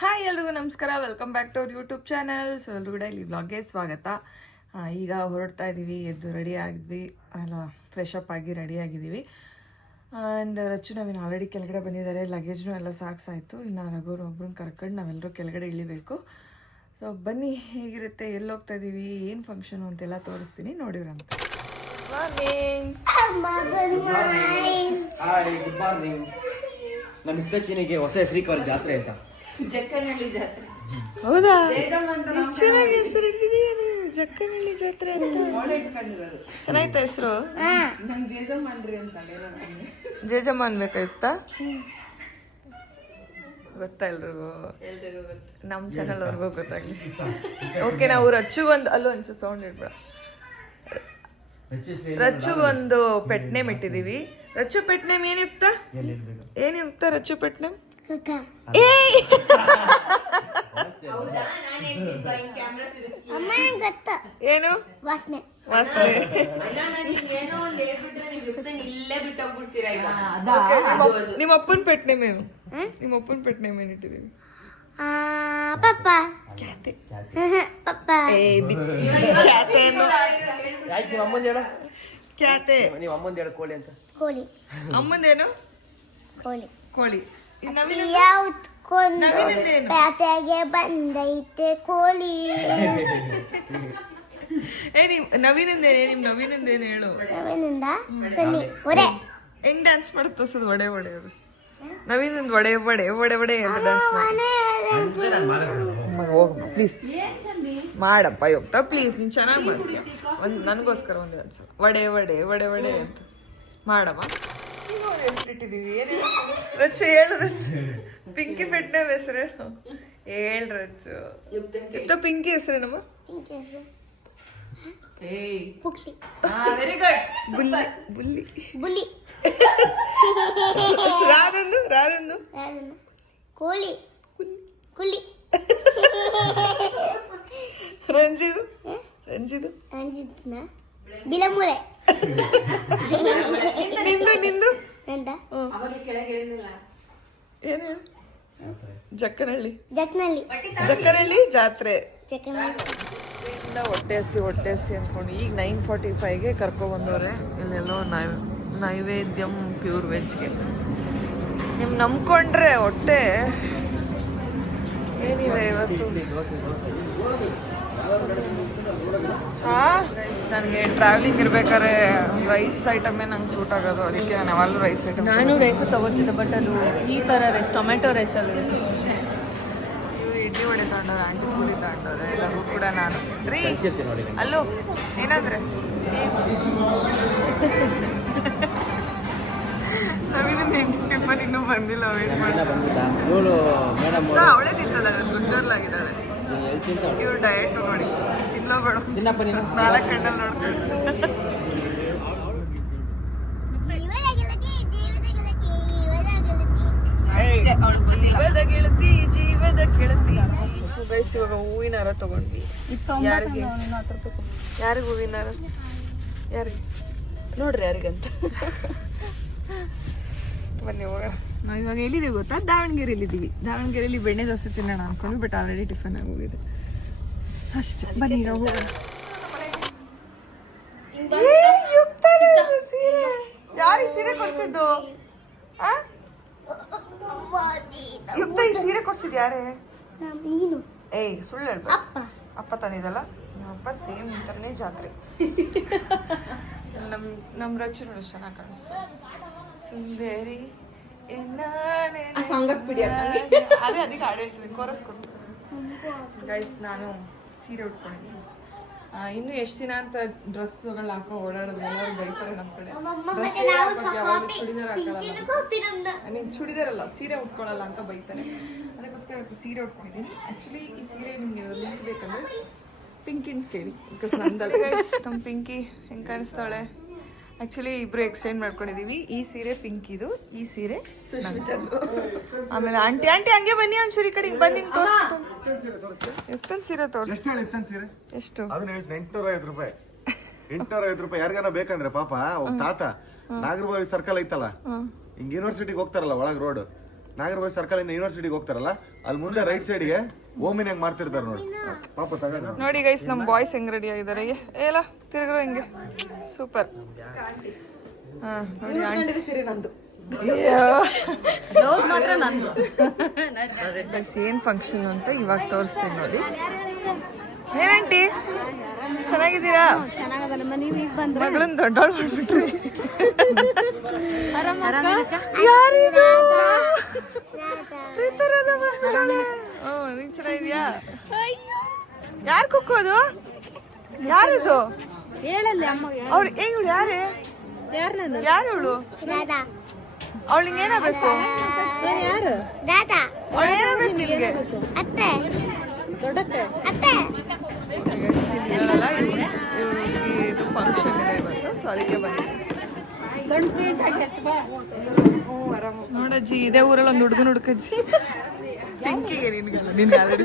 Hi ಎಲ್ರಿಗೂ ನಮಸ್ಕಾರ, welcome back to our YouTube channel. So ಎಲ್ರಿಗೂ ಕೂಡ ಇಲ್ಲಿ ವ್ಲಾಗ್ಗೆ ಸ್ವಾಗತ. ಈಗ ಹೊರಡ್ತಾ ಇದ್ದೀವಿ, ಎದ್ದು ರೆಡಿ ಆಗಿದ್ವಿ, ಅಲ್ಲ ಫ್ರೆಶ್ ಅಪ್ ಆಗಿ ರೆಡಿ ಆಗಿದ್ದೀವಿ. ಆ್ಯಂಡ್ ರಚ್ಚು ನಾವಿನ್ನು ಆಲ್ರೆಡಿ ಕೆಳಗಡೆ ಬಂದಿದ್ದಾರೆ, ಲಗೇಜ್ನೂ ಎಲ್ಲ ಸಾಕ್ಸಾಯಿತು. ಇನ್ನು ಒಬ್ಬರನ್ನ ಕರ್ಕೊಂಡು ನಾವೆಲ್ಲರೂ ಕೆಳಗಡೆ ಇಳಿಬೇಕು. ಸೊ ಬನ್ನಿ, ಹೇಗಿರುತ್ತೆ, ಎಲ್ಲಿ ಹೋಗ್ತಾ ಇದ್ದೀವಿ, ಏನು ಫಂಕ್ಷನು ಅಂತೆಲ್ಲ ತೋರಿಸ್ತೀನಿ, ನೋಡಿವ್ರಂತ. Good morning. ನಮ್ಮ ಹಿತ್ತಚ್ಚಿನಿಗೆ ಹೊಸ ಶ್ರೀಕವರ ಜಾತ್ರೆ ಅಂತ, ಜಕ್ಕನಹಳ್ಳಿ ಜಾತ್ರೆ. ಹೌದಾ? ಎಷ್ಟು ಚೆನ್ನಾಗಿ ಹೆಸರು ಇಟ್ಟಿದೀಯ, ಜಕ್ಕನಹಳ್ಳಿ ಜಾತ್ರೆ ಅಂತ. ಚೆನ್ನಾಯ್ತಾ ಹೆಸರು? ನಂಗೆ ಜೇಜಮ್ಮನ್ರಿ ಅಂತ ಜೇಜಮ್ಮ ಅನ್ಬೇಕಾಯ್ತಾ? ಗೊತ್ತಾ ಎಲ್ರಿಗೂ? ನಮ್ಮ ಚಾನಲ್ ಅವ್ರಿಗೂ ಗೊತ್ತಾಗ್ಲಿ. ಓಕೆ, ನಾವು ರಚ್ಚುಗೊಂದು ಅಲ್ಲೂ ಒಂಚೂರು ಸೌಂಡ್ ಇಡ್ಬೇಡ. ರಚ್ಚುಗೊಂದು ಪೆಟ್ ನೇಮ್ ಇಟ್ಟಿದೀವಿ. ರಚ್ಚು ಪೆಟ್ ನೇಮ್ ಏನಿರ್ತಾ ರಚ್ಚು ಪೆಟ್ ನೇಮ್? ಏನು? ವಾಸನೆ. ನಿಮ್ಮ ಅಪ್ಪನ ಪೆಟ್ ನೇಮ್ ಏನು? ನಿಮ್ಮ ಅಪ್ಪನ ಪೆಟ್ ನೇಮ್ ಏನ್ ಇಟ್ಟಿದೀವಿ? ಅಮ್ಮಂದೇನು? ಕೋಳಿ. ಪ್ಯಾಟೆಗೆ ಬಂದೈತೆ ಕೋಳಿ. ನವೀನಂದೇನೆ? ನಿಮ್ ನವೀನಂದೇನು ಹೇಳು. ಹೆಂಗ್ ಡ್ಯಾನ್ಸ್ ಮಾಡುತ್ತ ತೋರ್ಸೋದು? ಒಡೆ ಅದು ನವೀನಂದ್ ಒಡೆ ಅಂತ ಡ್ಯಾನ್ಸ್ ಹೋಗಮ್ಮ ಪ್ಲೀಸ್. ಮಾಡಪ್ಪ ಹೋಗ್ತಾ ಪ್ಲೀಸ್, ನೀನ್ ಚೆನ್ನಾಗಿ ಮಾಡ್ತೀಯ. ನನಗೋಸ್ಕರ ಒಂದು ಡ್ಯಾನ್ಸ್ ಒಡೆ ಅಂತ ಮಾಡಮ್ಮ. ಹೆಸರಿಟ್ಟಿದೀವಿ ಏನು? ರಚ್ಚು ಹೇಳು. ರಚ್ಚು ಪಿಂಕಿ ಪೆಟ್ನೆ ಹೆಸರು ಹೇಳು. ರಚ್ಚು ಪಿಂಕಿ ಹೆಸರೇನಮ್ಮ? Very good. ಬುಲ್ಲಿ. ರಾಧಂದು ಕೋಳಿ. ಕುಲಿ. ರಂಜಿದು ಬಿಲಮೂಳೆ. ನಿಂದು ಏನು? ಜಕ್ಕನಹಳ್ಳಿ ಜಾತ್ರೆ. ಹೊಟ್ಟೆ ಹಸಿ ಅಂದ್ಕೊಂಡು ಈಗ 9:45ಗೆ ಕರ್ಕೊಬಂದವ್ರೆ. ಇಲ್ಲೆಲ್ಲೋ ನೈವೇದ್ಯಂ ಪ್ಯೂರ್ ವೆಜ್ಗೆ. ನಿಮ್ ನಂಬ್ಕೊಂಡ್ರೆ ಹೊಟ್ಟೆ ಏನಿದೆ ಇವತ್ತು. ನನಗೆ ಟ್ರಾವೆಲಿಂಗ್ ಇರ್ಬೇಕಾದ್ರೆ ರೈಸ್ ಐಟಮೇ ನಂಗೆ ಸೂಟ್ ಆಗೋದು, ಅದಕ್ಕೆ ನಾನು ಯಾವಾಗಲೂ ರೈಸ್ ಐಟಮ್. ನಾನು ರೈಸ್ ತಗೋತಿದ್ದೆ, ಬಟ್ ಅದು ಈ ಥರ ರೈಸ್, ಟೊಮೆಟೊ ರೈಸ್ ಅಲ್ಲಿ. ಇವರು ಇಡ್ಲಿ ವಡೆ ತಗೊಂಡವ್ರೆ, ಆಂಟಿ ಪೂರಿ ತಗೊಂಡವ್ರೆ, ಎಲ್ಲರೂ ಕೂಡ. ನಾನು ರೀ ಅಲ್ಲೂ ಏನಂದ್ರೆ ಟಿಫನ್ ಇನ್ನೂ ಬಂದಿಲ್ಲ. ಅವಳೇ ತಿಂತದ, ಗುಡ್ಡೋರ್ಲಾಗಿದ್ದಾಳೆ. ಇವ್ರು ಡಯಟ್ ನೋಡಿ, ತಿನ್ನೋಬೇಡ 4 ಗಂಟಲ್ಲಿ ನೋಡ್ಕೊಂಡು. ಜೀವದ ಗೆಳತಿ. ಗೈಸ್, ಇವಾಗ ಹೂವಿನ ಹಾರ ತಗೊಂಡ್ವಿ. ಯಾರಿಗೆ ಹೂವಿನ ಹಾರ? ಯಾರಿಗೆ ನೋಡ್ರಿ, ಯಾರಿಗಂತ. ಬನ್ನಿ ಹೋಗೋಣ. ನಾವು ಇವಾಗ ಎಲ್ಲಿದ್ದೀವಿ ಗೊತ್ತಾ? ದಾವಣಗೆರೆಯಲ್ಲಿದ್ದೀವಿ. ದಾವಣಗೆರೆಯಲ್ಲಿ ಬೆಣ್ಣೆ ದೋಸೆ ತಿನ್ನೋಣ ಅನ್ಕೊಂಡು, ಬಟ್ ಆಲ್ರೆಡಿ ಟಿಫನ್ ಆಗಿ ಹೋಗಿದೆ ಅಷ್ಟೇ. ಬನ್ನಿ ನಾವು ಹೋಗೋಣ. ಸೀರೆ ಯಾರಿಗೆ ಸೀರೆ ಕೊಡ್ಸಿದ್ದು? ಯುಕ್ತ ಈ ಸೀರೆ ಕೊಡ್ಸಿದ್ ಯಾರೇ? ನೀನು. ಏಯ್ ಸುಳ್ಳು ಹೇಳ್ಬೇಡ. ಅಪ್ಪ ತಂದಿದ್ದಲ್ಲ. ನಮ್ಮಪ್ಪ ಸೇಮ್ ಇಂಥರನೇ ಜಾತ್ರೆ. ನಮ್ಮ ರಚ್ಚು ನೋಡಿ ಚೆನ್ನಾಗಿ ಕಾಣಿಸ್ತು. ಸುಂದರಿ ಅದೇ ಅದಕ್ಕೆ ಹಾಡು ಹೇಳ್ತಿದ್ದೀನಿ, ಕೋರಸ್ ಕೊಡ್ತೀನಿ. ಗೈಸ್, ನಾನು ಸೀರೆ ಉಟ್ಕೊಂಡಿದ್ದೀನಿ. ಇನ್ನು ಎಷ್ಟು ದಿನ ಅಂತ ಡ್ರೆಸ್ಗಳು ಹಾಕೋ ಓಡಾಡೋದು, ಎಲ್ಲರೂ ಬೈತಾರೆ ನಮ್ಮ ಕಡೆ. ಚೂಡಿದಾರ್ ಹಾಕೊಳ್ಳಲ್ಲ, ನೀನು ಚೂಡಿದಾರ್ ಅಲ್ಲ ಸೀರೆ ಉಟ್ಕೊಳ್ಳಲ್ಲ ಅಂತ ಬೈತಾರೆ. ಅದಕ್ಕೋಸ್ಕರ ಸೀರೆ ಉಟ್ಕೊಂಡಿದ್ದೀನಿ. ಆ್ಯಕ್ಚುಲಿ ಈ ಸೀರೆ ನಿಮ್ಗೆ ಲಿಂಕ್ ಬೇಕಂದ್ರೆ ಪಿಂಕಿನ ಕೇಳಿ, ಬಿಕಾಸ್ ನಂದಲ್ಲ. ಗೈಸ್, ನಮ್ಮ ಪಿಂಕಿ ಹೆಂಗೆ ಕಾಣಿಸ್ತಾಳೆ? ಆ್ಯಕ್ಚುಲಿ ಇಬ್ರು ಎಕ್ಸ್ಚೇಂಜ್ ಮಾಡ್ಕೊಂಡಿದ್ದೀವಿ. ಈ ಸೀರೆ ಪಿಂಕಿದು, ಈ ಸೀರೆ ಸುಷ್ಮಿತದ್ದು. ಆಮೇಲೆ ಆಂಟಿ ಹಂಗೆ ಬನ್ನಿ ಒಂದ್ಸರಿ ಕಡೆ ಬನ್ನಿ ತೋರಿಸ್ತು. ಎಷ್ಟೊಂದು ಸೀರೆ ತೋರಿಸಿ. ಎಷ್ಟು? 850 ರೂಪಾಯಿ. 850 ರೂಪಾಯಿ. ಯಾರಿಗಾನ ಬೇಕಂದ್ರೆ ಪಾಪ ತಾತ ನಾಗರಬಾವಿ ಸರ್ಕಲ್ ಐತಲ್ಲ, ಹಿಂಗ್ ಯೂನಿವರ್ಸಿಟಿಗೆ ಹೋಗ್ತಾರಲ್ಲ ಒಳಗ್ ರೋಡ್, ನಾಗರಬಾವಿ ಸರ್ಕಲ್ ಇಂದ ಯೂನಿವರ್ಸಿಟಿಗೆ ಹೋಗ್ತಾರಲ್ಲ ಅಲ್ಲಿ ಮುಂದೆ ರೈಟ್ ಸೈಡ್ಗೆ ಓಮಿನ ಹೆಂಗ್ ಮಾಡ್ತಿರ್ತಾರೆ ನೋಡಿ ಪಾಪ ತಗೊಂಡು ನೋಡಿ ಗೈಸ್ ನಮ್ಮ ಬಾಯ್ಸ್ ಹೆಂಗ್ ರೆಡಿ ಆಗಿದ್ದಾರೆ ಎಲ್ಲ ತಿರುಗ್ರು ಹಿಂಗೆ ಸೂಪರ್. ನೋಡಿ ಸೀರೆ ನಂದು ಬ್ಲೌಸ್ ಮಾತ್ರ ನಂದು. ಏನ್ ಫಂಕ್ಷನ್ ಅಂತ ಇವಾಗ ತೋರಿಸ್ತೀನಿ ನೋಡಿ. ಏನಂಟಿ ಚೆನ್ನಾಗಿದ್ದೀರಾ? ಮಗಳನ್ನ ದೊಡ್ಡವಳು ಮಾಡ್ಬಿಟ್ರಿ. ನೀನ್ ಚೆನ್ನಾಗಿದ್ಯಾ? ಯಾರು ಕುಕ್ಕೋದು? ಯಾರದು? ಅವ್ಳು ಇವಳು ಯಾರೇ? ಯಾರು ಇವಳು? ದಾದಾ ಅವಳು ಏನಾಗಬೇಕು? ದಾದಾ ಅವಳು ಏನಾಗಬೇಕು ನಿನ್ಗೆ? ಅತ್ತೆ ಅತ್ತೆ ಇದು ಫಂಕ್ಷನ್ ಇದೆ ಇವತ್ತು, ಸೊ ಅದಕ್ಕೆ ಬಂದಿದ್ದೆ. ನೋಡಜ್ಜಿ ಇದೇ ಊರಲ್ಲಿ ಒಂದು ಹುಡುಗನ ಹುಡುಕಜ್ಜಿ ಪಿಂಕಿಗೆ ನಿನ್ಗಲ್ಲ, ನಿನ್ಗೆ ಆಲ್ರೆಡಿ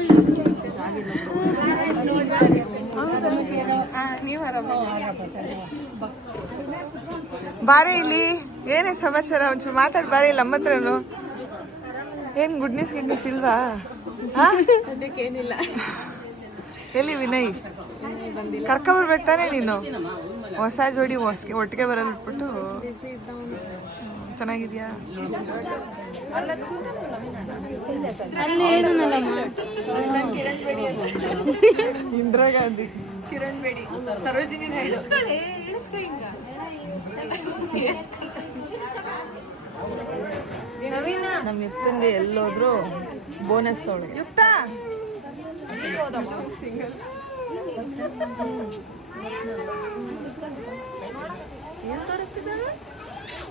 ಬಾರೆ ಇಲ್ಲಿ. ಏನೇ ಸಮಾಚಾರ? ಒಂಚೂರು ಮಾತಾಡ್ ಬಾರೆ ಇಲ್ಲಿ ನಮ್ಮ ಹತ್ರನು. ಏನ್ ಗುಡ್ನೆಸ್ ಗಿಡ್ನೆಸ್ ಇಲ್ವಾ? ಏನಿಲ್ಲ. ಎಲ್ಲಿ ವಿನಯ್? ಕರ್ಕೊಂಬರ್ಬೇಕು ತಾನೇ ನೀನು? ಹೊಸ ಜೋಡಿ ಒಟ್ಟಿಗೆ ಬರೋದು ಬಿಟ್ಬಿಟ್ಟು. ಚೆನ್ನಾಗಿದ್ಯಾ? ಇಂದಿರಾ ಗಾಂಧಿ, ಕಿರಣ್ ಬೇಡಿ, ಸರೋಜಿನಿ ನಾಯ್ಡು. ನಮ್ಮ ಯುಕ್ತಂಗೆ ಎಲ್ಲೋದ್ರು ಬೋನಸ್ ಅವಳು. ಯುಕ್ತ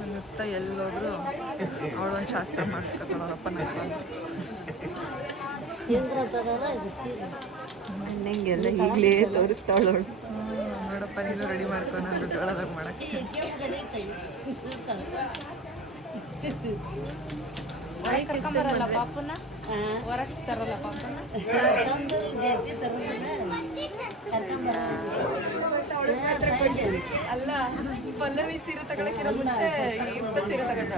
ನಮ್ಮ ಯುಕ್ತ ಎಲ್ಲೋದ್ರು ಅವಳೊಂದು ಶಾಸ್ತ್ರ ಮಾಡಿಸ್ಕೊತಾಳ ಅವರಪ್ಪ. ನಂಗೆಲ್ಲ ಈಗಲೇ ತೋರಿಸ್ತಾವಳು. ನೋಡಪ್ಪ ನೀನು ರೆಡಿ ಮಾಡ್ಕೊ, ನಾನು ಜೋಳದಾಗ ಮಾಡಕ್ಕೆ. ಕರ್ಕೊಂಬರಲ್ಲ ಪಾಪನ, ಹೊರಗೆ ತರಲ್ಲ ಪಾಪನ. ಅಲ್ಲ, ಪಲ್ಲವಿ ಸೀರೆ ತಗೊಳಕ್ಕಿರೋ ಮುಂಚೆ ಯುಕ್ತ ಸೀರೆ ತಗೊಂಡ.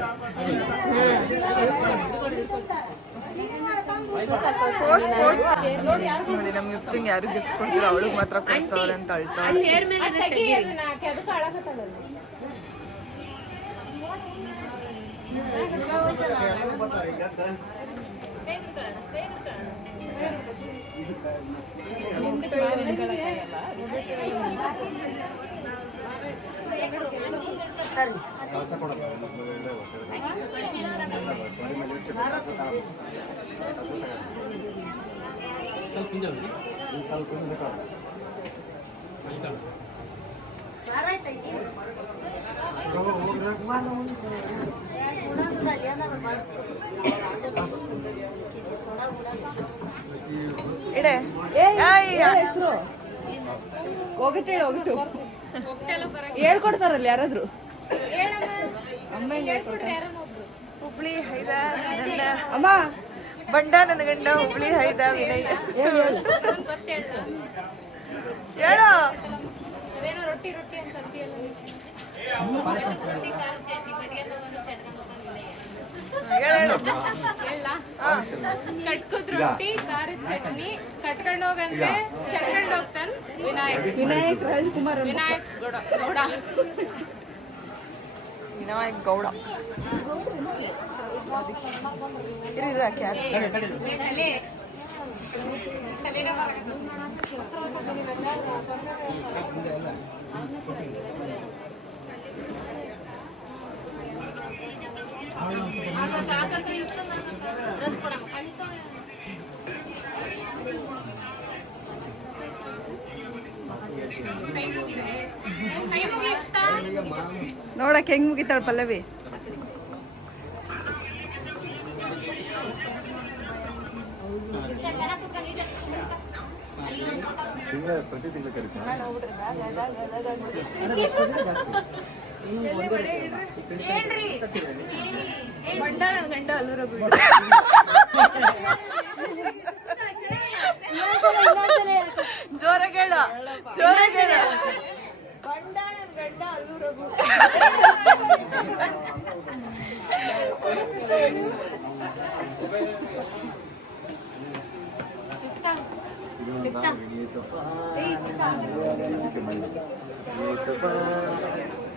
ನೋಡಿ ನಮ್ಮ ಯುಕ್ತಂಗೆ ಯಾರು ಗಿಫ್ಟ್ ಕೊಡ್ತೀರ ಅವಳಿಗೆ ಮಾತ್ರ ಕೊಡ್ತಾವ್ರೆ ಅಂತ ಅಳ್ತಾಳೆ. ಇಡೆ ಹೋಗಿಟ್ಟು ಹೇಳ್ಕೊಡ್ತಾರಲ್ಲ ಯಾರಾದ್ರು. ಹುಬ್ಳಿ ಹೈದ ಅಮ್ಮ ಬಂಡ ನನ್ನ ಗಂಡ ಹುಬ್ಳಿ ಹೈದ ವಿನಯ್. ಹೇಳೋ ಕಟ್ಕೋದ್ ರೊಟ್ಟಿ ಖಾರದ ಚಟ್ನಿ ಕಟ್ಕೊಂಡು ಹೋಗಂದ್ರೆ ಶಟ್ಕೊಂಡು ಹೋಗ್ತಾನೆ ವಿನಾಯಕ್ ರಾಜ್ಕುಮಾರ್ ವಿನಾಯಕ್ ಗೌಡ ವಿನಾಯಕ್ ಗೌಡ. ನೋಡಕ್ ಹೆಂಗ್ ಮುಗಿತಾಳ ಪಲ್ಲವಿ. ಪ್ರತಿ ತಿಂಗಳು ಕರೀತಾರೆ. ಬಂಡ ನನ್ನ ಗಂಡ ಅಲ್ಲೂರ ಬಿಡು. ಜೋರಾಗಿ ಹೇಳ, ಜೋರಾಗಿ ಹೇಳ. ಬಂಡ ನನ್ನ ಗಂಡ ಅಲ್ಲೂರ ಬಿಡು.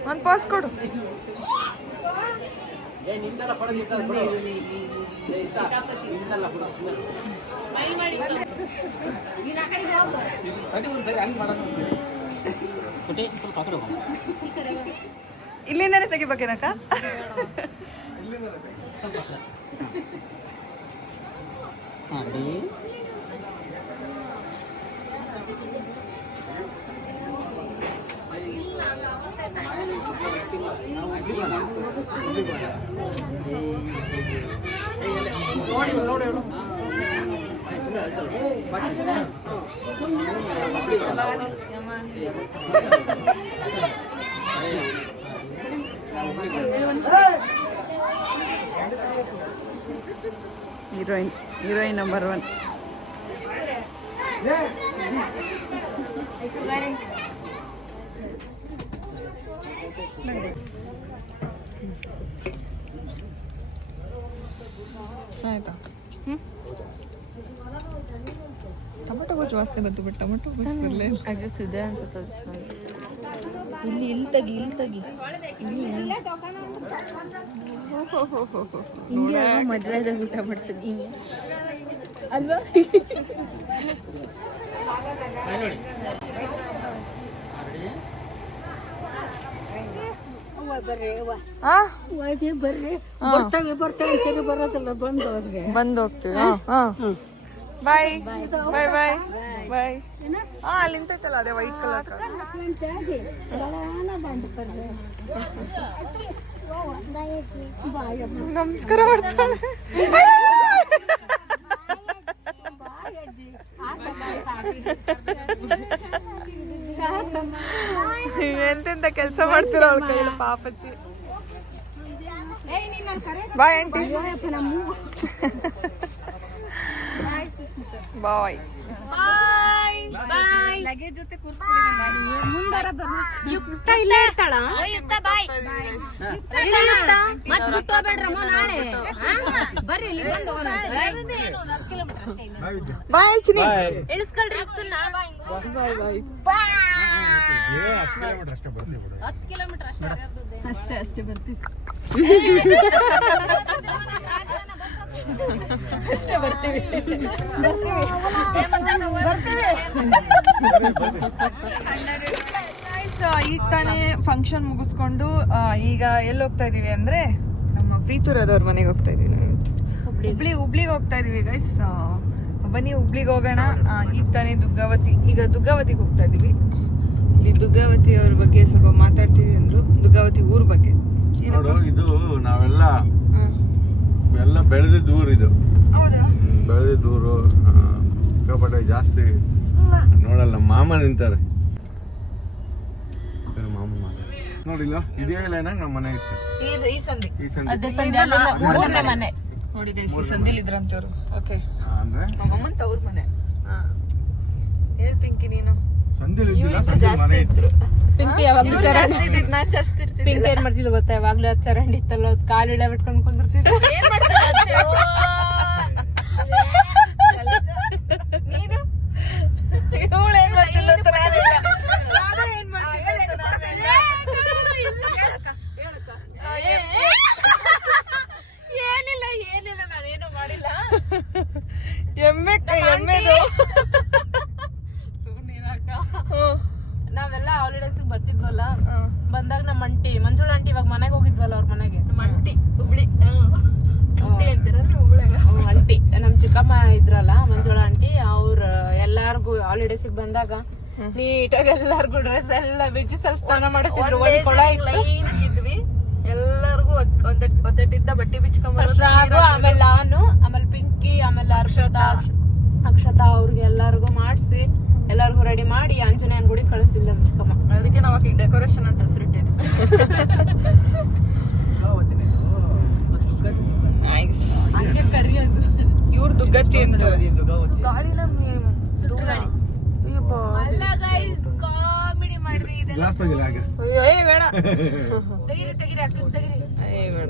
ಒಂದು ಪಾಸ್ ಕೊಡು. ಇಲ್ಲಿಂದಾನೆ ತೆಗಿಬೇಕೇನಕ್ಕ? Heroine number 1. ಆಯ್ತಾ? ಟೊಮೆಟೊ ಗೊಜ್ಜು ವಾಸನೆ ಬಂತು, ಬಟ್ ಟೊಮೆಟೊ ಗೊಜ್ಜು ಬರಲೇ ಅನಿಸುತ್ತೆ ಅನ್ಸುತ್ತೆ. ಇಲ್ಲಿ ತೆಗಿ ಹಿಂಗೆ ಮದುವೆದಾಗ ಊಟ ಮಾಡ್ತೀನಿ ಹಿಂಗೆ ಅಲ್ವಾ? ಬಂದು ಹೋಗ್ತೀವಿ. ಬಾಯ್ ಬಾಯ್ ಬಾಯ್ ಬಾಯ್. ಅಲ್ಲಿ ನಿಂತೈತಲ್ಲ ಅದೇ ವೈಟ್ ಕಲರ್. ನಮಸ್ಕಾರ ಮಾಡ್ತಾಳೆ. ಎಂತೆಂತ ಕೆಲಸ ಮಾಡ್ತೀರ ಅವಳ ಕೈಯಲ್ಲಿ ಪಾಪಚ್ಚಿ. Bye aunty. ಬಾಯ್ ಬಾಯ್. ಲಗೇಜ್ ಜೊತೆ ಮುಂದಾರ ಯುಕ್ತ ಇಲ್ಲೇ ಇರ್ತಾಳ. ಬಾಯ್ ಅಂಚಿನಿ. ಇಳಿಸ್ಕೊಳ್ರಿ. ಬಾಯ್ ಬಾಯ್. ಅಷ್ಟೇ ಬರ್ತೀವಿ. ಅಷ್ಟೇ ಬರ್ತೀವಿ. ಈಗ ತಾನೇ ಫಂಕ್ಷನ್ ಮುಗಿಸ್ಕೊಂಡು ಈಗ ಎಲ್ಲಿ ಹೋಗ್ತಾ ಇದೀವಿ ಅಂದ್ರೆ ನಮ್ಮ ಪ್ರೀತುರದವ್ರ ಮನೆಗೆ ಹೋಗ್ತಾ ಇದೀವಿ ನಾವು ಇವತ್ತು. ಹುಬ್ಳಿಗೆ ಹೋಗ್ತಾ ಇದೀವಿ ಗೈಸ್. ಬನ್ನಿ ಹುಬ್ಳಿಗೆ ಹೋಗೋಣ. ಈಗ ತಾನೇ ದುಗ್ಗಾವತಿಗೆ ಹೋಗ್ತಾ ಇದೀವಿ. ಇಲ್ಲಿ ದುಗ್ಗಾವತಿ ಅವ್ರ ಬಗ್ಗೆ ಸ್ವಲ್ಪ ಮಾತಾಡ್ತೀವಿ ಅಂದ್ರು. ದುಗ್ಗಾವತಿ ಊರ್ ಬಗ್ಗೆ ನೋಡು, ಇದು ನಾವೆಲ್ಲ ಬೆಳೆದಿದ್ದ ಊರು. ಇದು ಬೆಳೆದಿದ್ದ ಊರು. ಸಿಕ್ಕಾಪಟ್ಟೆ ಜಾಸ್ತಿ ನೋಡಲ್ಲ. ಮಾಮ ನಿಂತಾರೆ ನೋಡಿಲ್ಲ. ಇದೇ ಲೈನ್ ನಮ್ಮ ಮನೆ ಇತ್ತು. ಈ ಸಂಧಿ ಮನೆ ನೋಡಿ ಗೈಸ್, ಈ ಸಂಧಿಲಿ ಇದ್ರಂತವ್ರು. ಓಕೆ, ಅಂದ್ರೆ ನಮ್ಮಮ್ಮನ್ ತವ್ರ ಮನೆ. ಹೇಳ್ ಪಿಂಕಿ, ನೀನು ಸಂಧಿಲಿ ಇದ್ದಿಲ್ಲ, ಇವ್ರು ಸಂಧಿ ಜಾಸ್ತಿ ಮನೆ ಇದ್ರು. ಪಿಂಕಿ ಯಾವಾಗ್ಲೂ ಜಾಸ್ತಿ ಇದ್ದಿದ್ದು, ನಾನ್ ಜಾಸ್ತಿ ಇರ್ತಿದ್ದೆ. ಪಿಂಕಿ ಏನ್ ಮಾಡ್ತಿದ್ಲು ಗೊತ್ತಾ? ಯಾವಾಗ್ಲೂ ಚರಂಡಿ ಇತ್ತಲ್ಲ, ಕಾಲು ಇಳೆ ಬಿಟ್ಕೊಂಡು ಕುಂದಿರ್ತಿದ್ದೆ. ಏನ್ ಮಾಡ್ತಾರೆ ನೀನು? ಇವಳು ಏನ್ ಮಾಡ್ತಿಲ್ಲ ಅಂತ ನಾನು ಇಲ್ಲ. ನಾನು ಏನ್ ಮಾಡ್ತಿಲ್ಲ ಅಂತ ನಾನು ಇಲ್ಲ. ಏನಿಲ್ಲ ನಾನೇನು ಮಾಡಿಲ್ಲ. ಎಮ್ಮೆದು ನಾವೆಲ್ಲ ಹಾಲಿಡೇಸ್ ಬರ್ತಿದ್ವಲ್ಲ, ಬಂದಾಗ ನಮ್ಮ ಆಂಟಿ ಮಂಜುಳ ಆಂಟಿ ಇವಾಗ ಮನೆಗೆ ಹೋಗಿದ್ವಲ್ಲ, ಅವ್ರ ಮನೆಗೆ. ಮಂಟಿ ಹುಬ್ಳಿ ಆಂಟಿ ನಮ್ ಚಿಕ್ಕಮ್ಮ ಇದ್ರಲ್ಲ, ಮಂಜುಳ ಆಂಟಿ, ಅವ್ರ ಎಲ್ಲಾರ್ಗು ಹಾಲಿಡೇಸಿಗೆ ಬಂದಾಗ ನೀಟಾಗಿ ಎಲ್ಲಾರ್ಗು ಡ್ರೆಸ್ ಎಲ್ಲ ಬಿಚ್ಚಿ ಸ್ವಲ್ಪ ಸ್ನಾನ ಮಾಡಿಸಿದ್ರು. ಒಂದ್ ಕೊಳ ಇದ್ವಿ, ಎಲ್ಲರಿಗೂ ಒದ್ದಟ್ಟಿದ್ದ ಬಟ್ಟೆ ಬಿಚ್ಕೊಂಡ್. ಆಮೇಲೆ ನಾನು, ಆಮೇಲೆ ಪಿಂಕಿ, ಆಮೇಲೆ ಅಕ್ಷತಾ ಅವ್ರಿಗೆ ಎಲ್ಲಾರ್ಗು ಮಾಡಿಸಿ ಎಲ್ಲಾರ್ಗು ರೆಡಿ ಮಾಡಿ ಆಂಜನೇಯನ್ ಗುಡಿ ಕಳಿಸಿಲ್ಲ ನಮ್ ಚಿಕ್ಕಮ್ಮ. ಅದಕ್ಕೆ ನಾವ್ ಆಕೆ ಡೆಕೋರೇಷನ್ ಅಂತ ಹೆಸರಿಟ್ಟಿದ್ವಿ. ಇವ್ರ ದುಗ್ಗತ್ತಿ ಅಂತ ಗಾಳಿನ ಕಾಮಿಡಿ ಮಾಡ್ರಿ. ಗ್ಲಾಸ್ ತೆಗಿಲ್ಲ ಹಾಗೆ. ಬೇಡ ತೆಗಿರಿ ಅಕ್ಕ, ತೆಗಿರಿ. ಬೇಡ.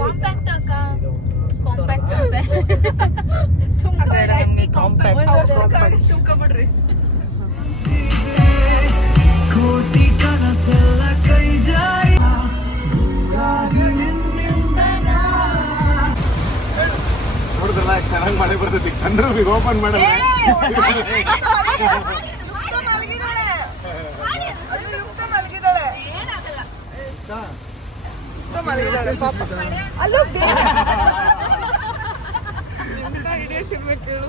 ಕಾಂಪ್ಯಾಕ್ಟ್ ಅಕ್ಕ, ಕಾಂಪ್ಯಾಕ್ಟ್ ಅಂತೆ. ಕಾಂಪ್ಯಾಕ್ಟ್ ಎಷ್ಟು ಉಕ್ಕಬಿಡ್ರಿ. ನೋಡಿದ್ರಲ್ಲ ಎಷ್ಟು ಚೆನ್ನಾಗಿ ಮಳೆ ಬರ್ತೈತಿ. ಸಣ್ಣ ರೂಮಿಗೆ ಓಪನ್ ಮಾಡಲ್ಲ. ಅಲ್ಲೂ ಹಿಡಿಯಕ್ ಇರ್ಬೇಕು ಹೇಳು.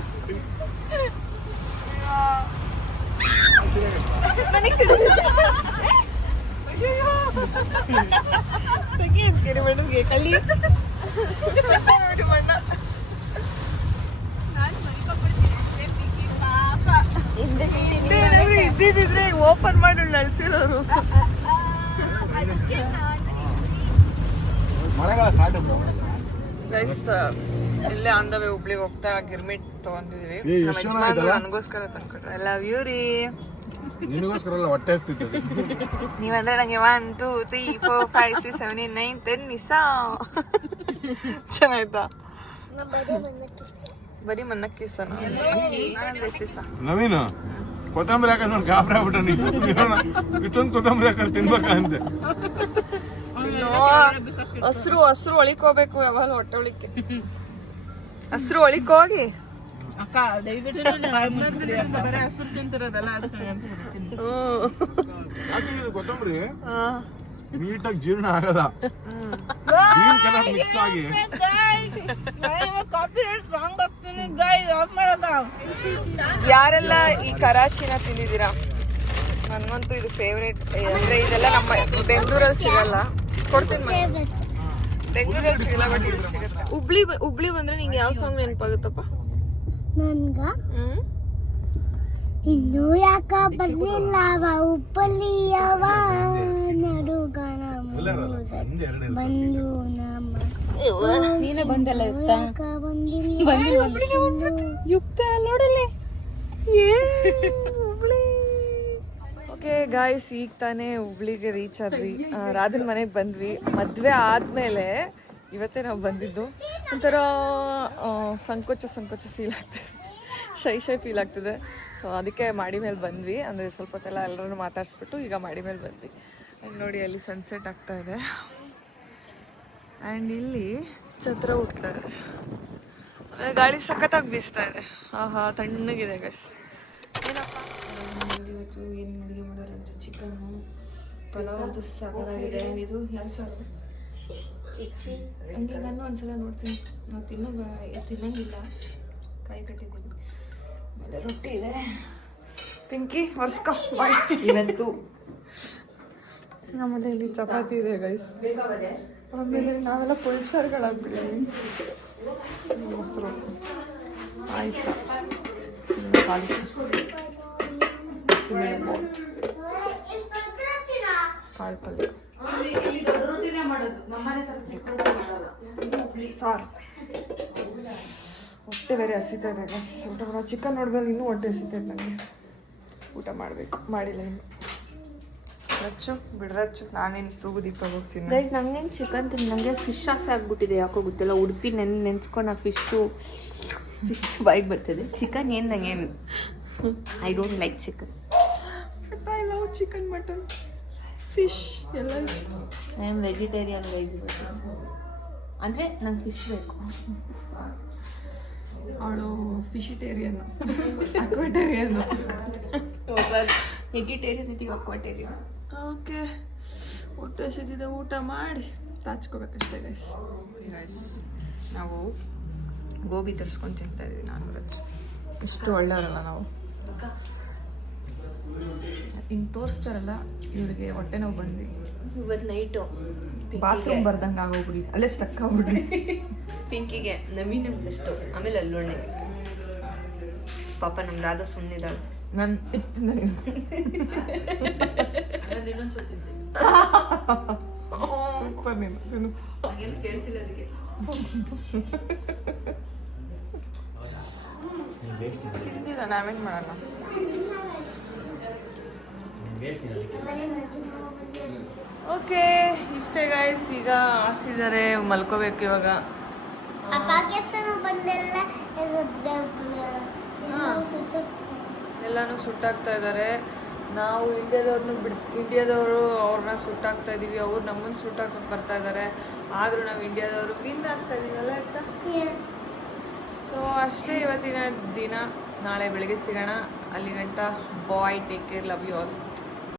ತೆಗಿ ಮೇಡಮ್ಗೆ ಕಳ್ಳಿ ನೋಡಿ ಮಣ್ಣ. ಇದ್ದಿದ್ರೆ ಓಪನ್ ಮಾಡಿ ನಳ್ಸಿರೋರು. ಮಳೆಗಾಲ ಸ್ಟಾರ್ಟ್ ಇಲ್ಲೇ ಆನ್ ದ ವೇ ಹುಬ್ಳಿಗೆ ಹೋಗ್ತಾ ಗಿರ್ಮಿಟ್ ತಗೊಂಡಿದೀವಿ. ಏ, ಎಷ್ಟ್ ಜನ ಆಯ್ತಲ್ಲ? ನನಗೋಸ್ಕರ ತಂದ್ಕೊಟ್ರೆ. ಐ ಲವ್ ಯು ರೀ. ನಿನಗೋಸ್ಕರ ಎಲ್ಲ ಹೊಟ್ಟೆ ಹಸ್ತಿತ್ತು. ನೀವಂದ್ರೆ ನಂಗೆ 1 2 3 4 5 6 7 8 9 10 ನಿಸಾ. ಚೆನ್ನಾಯ್ತಾ? ಬರೀ ಮನ್ನಕ್ಕಿಸನ ನವೀನು ಕೊತ್ತಂಬರಿ ಹಾಕ ನೋಡಿ ಗಾಬರಿ ಆಗ್ಬಿಟ್ಟ. ನೀವು ಇಷ್ಟೊಂದು ಕೊತ್ತಂಬರಿ ಹಾಕ ತಿನ್ಬೇಕಂತೆ. ಹಸ್ರು ಹಸ್ರು ಒಳಿಕೋಬೇಕು ಯಾವಾಗ ಹೊಟ್ಟೆ ಒಳಿಕೆ. ಹಸ್ರು ಒಳಿಕೋಗಿ ಅಕ್ಕ ದಯವಿಟ್ಟು ಬರೀ ಹಸಿರು ತಿಂತಿರೋದಲ್ಲ ಅದಕ್ಕೆ ಕೊತ್ತಂಬರಿ ನೀಟಾಗಿ ಜೀರ್ಣ ಆಗಲ್ಲ. ಗ್ರೀನ್ ಕಲರ್ ಮಿಕ್ಸ್ ಆಗಿ ಯಾರೆಲ್ಲ ಈ ಕರಾಚಿನ ತಿಂದಿದ್ದೀರಾ? ನನಗಂತೂ ಇದು ಫೇವ್ರೇಟ್. ಅಂದ್ರೆ ಇದೆಲ್ಲ ನಮ್ಮ ಬೆಂಗಳೂರಲ್ಲಿ ಸಿಗಲ್ಲ. ಕೊಡ್ತೀನಿ ಮನೆ. ಬೆಂಗಳೂರಲ್ಲಿ ಸಿಗಲ್ಲ, ಬಟ್ ಇಲ್ಲಿ ಸಿಗುತ್ತೆ. ಹುಬ್ಳಿ ಬಂದ್ರೆ ನಿಂಗೆ ಯಾವ ಸಾಂಗ್ ನೆನಪಾಗುತ್ತಪ್ಪ? ನನ್ಗ ಇನ್ನು ಯಾಕ ಬರ್ಲಿಲ್ಲ ಹುಬ್ಬಳ್ಳಿಯವ ನಡುಗಣ ಬಂದು ನೀನೇ ಬಂದಲ್ಲ ಯಾಕ ಬಂದಿಲ್ಲ ಯುಕ್ತ ನೋಡಲ್ಲಿ. ಓಕೆ ಗಾಯ್ಸ್, ಈಗ ತಾನೇ ಹುಬ್ಳಿಗೆ ರೀಚ್ ಆದ್ವಿ. ರಾಧನ್ ಮನೆಗೆ ಬಂದ್ವಿ. ಮದುವೆ ಆದಮೇಲೆ ಇವತ್ತೇ ನಾವು ಬಂದಿದ್ದು. ಒಂಥರ ಸಂಕೋಚ ಫೀಲ್ ಆಗ್ತಿದೆ, ಶೈ ಫೀಲ್ ಆಗ್ತಿದೆ. ಸೊ ಅದಕ್ಕೆ ಮಾಡಿ ಮೇಲೆ ಬಂದ್ವಿ. ಅಂದರೆ ಸ್ವಲ್ಪ ಹೊತ್ತೆಲ್ಲ ಎಲ್ಲರೂ ಮಾತಾಡಿಸ್ಬಿಟ್ಟು ಈಗ ಮಾಡಿ ಮೇಲೆ ಬಂದ್ವಿ. ಆ್ಯಂಡ್ ನೋಡಿ ಅಲ್ಲಿ ಸನ್ಸೆಟ್ ಆಗ್ತಾ ಇದೆ. ಆ್ಯಂಡ್ ಇಲ್ಲಿ ಛತ್ರ ಹುಡ್ತಾ ಇದೆ. ಗಾಳಿ ಸಖತ್ತಾಗಿ ಬೀಸ್ತಾ ಇದೆ. ಆಹಾ, ತಣ್ಣಗಿದೆ ಗೈಸ್. ಏನಪ್ಪ ಇವತ್ತು ಏನೇನು ಅಡುಗೆ ಮಾಡೋರು ಅಂದರೆ ಚಿಕನ್ನು, ಪಲಾವ್ ಅಂತೂ ಸಾಕಾಗಿದೆ. ಇದು ಯಾವ ಸಾರು? ಹಂಗೆ ನಾನು ಒಂದ್ಸಲ ನೋಡ್ತೀನಿ. ನಾವು ತಿನ್ನಂಗಿಲ್ಲ. ಕಾಯಿ ಕಟ್ಟಿದ್ದೀನಿ. ಆಮೇಲೆ ರೊಟ್ಟಿ ಇದೆ. ಪಿಂಕಿ ಒರ್ಸ್ಕೊ ಬಾಯ್. ಇವತ್ತು ಆಮೇಲೆ ಇಲ್ಲಿ ಚಪಾತಿ ಇದೆ ಗೈಸ್. ಆಮೇಲೆ ನಾವೆಲ್ಲ ಪುಲ್ಚರ್ಗಳಾಗ್ಬಿಟ್ಟಿದ್ದೀವಿ. ಮೊಸರು, ಪಾಯಸ, ಕಾಳು ಪಲ್ಯ, ಸಾರು. ಹೊಟ್ಟೆ ಬೇರೆ ಹಸಿತಾ ಇದೆ ಗೈಸ್. ಊಟ ಮಾಡೋ ಚಿಕನ್ ನೋಡ್ಮೇಲೆ ಇನ್ನೂ ಹೊಟ್ಟೆ ಹಸಿತೈತೆ ನನಗೆ. ಊಟ ಮಾಡಬೇಕು, ಮಾಡಿಲ್ಲ ಇನ್ನು. ರಚ್ಚು ಬಿಡ್ರಚ್ಚು, ನಾನೇನು ತೂಗು ದೀಪ ಹೋಗ್ತೀನಿ. ಗೈಸ್ ನಂಗೇನು ಚಿಕನ್ ನನಗೆ ಫಿಶ್ ಆಸೆ ಆಗ್ಬಿಟ್ಟಿದೆ, ಯಾಕೋ ಗೊತ್ತಿಲ್ಲ. ಉಡುಪಿ ನೆನ್ಸ್ಕೊಂಡು ಆ ಫಿಶ್ ಬಾಯಿಗೆ ಬರ್ತದೆ. ಚಿಕನ್ ಏನು ನಂಗೇನು I don't like chicken. But I love chicken, mutton, fish ಎಲ್ಲ. I am vegetarian guys. ಅಂದರೆ ನಂಗೆ ಫಿಶ್ ಬೇಕು. ಅವಳು ಫಿಶಿಟೇರಿಯನ್, ಅಕ್ವಾಟೇರಿಯನ್. ವೆಜಿಟೇರಿಯನ್ ಜೊತೆಗೆ ಅಕ್ವಾಟೇರಿಯನ್. ಓಕೆ, ಹೊಟ್ಟೆ ಹಸಿದಿದೆ, ಊಟ ಮಾಡಿ ತಾಚ್ಕೋಬೇಕಷ್ಟೇ ಗೈಸ್. ನಾವು ಗೋಬಿ ತರಿಸ್ಕೊಂಡು ತಿಂತಾ ಇದ್ದೀವಿ. ನಾನು ರಚ್ಚು ಇಷ್ಟು ಒಳ್ಳೆಯವರಲ್ಲ ನಾವು. ಹಿಂಗೆ ತೋರಿಸ್ತಾರಲ್ಲ ಇವ್ರಿಗೆ ಹೊಟ್ಟೆ ನೋವು ಬಂದ್ವಿ. ಇವತ್ತು ನೈಟು ಬಾತ್ರೂಮ್ ಬರ್ದಂಗೆ ಆಗೋಗ್ಬಿಡಿ, ಅಲ್ಲೇ ಸ್ಟಕ್ ಆಗ್ಬಿಡ್ರಿ. ಪಿಂಕಿಗೆ ನವೀನಿಗೆ ಬೆಸ್ಟು, ಆಮೇಲೆ ಅಲ್ಲೋಣ್ಣೆಗೆ. ಪಾಪ ನಮ್ಮ ರಾಧ ಸುಮ್ಮನಿದ್ದಾಳೆ. ನಾನು ಸೂಪರ್ ನೀನು ಕೇಳಿಸಿಲ್ಲ ಅದಕ್ಕೆ. ತಿಂದಿಲ್ಲ, ನಾವೇನು ಮಾಡೋಣ. ಓಕೆ, ಇಷ್ಟೇ ಗೈಸ್. ಈಗ ಹಾಸಿದ್ದಾರೆ, ಮಲ್ಕೋಬೇಕು ಇವಾಗ. ಪಾಕಿಸ್ತಾನ ಬಂದೆಲ್ಲ ಎಲ್ಲನೂ ಸುಟ್ಟಾಕ್ತಾ ಇದ್ದಾರೆ. ನಾವು ಇಂಡಿಯಾದವರು ಅವ್ರನ್ನ ಸುಟ್ಟಾಕ್ತಾ ಇದೀವಿ, ಅವ್ರು ನಮ್ಮನ್ನು ಸುಟ್ಟಾಕಕ್ಕೆ ಬರ್ತಾ ಇದ್ದಾರೆ. ಆದರೂ ನಾವು ಇಂಡಿಯಾದವರು ವಿನ್ ಆಗ್ತಾ ಇದೀವಲ್ಲ ಆಯ್ತಾ. ಸೊ ಅಷ್ಟೇ ಇವತ್ತಿನ ದಿನ. ನಾಳೆ ಬೆಳಗ್ಗೆ ಸಿಗೋಣ. ಅಲ್ಲಿ ಗಂಟ bye, take care, love you all.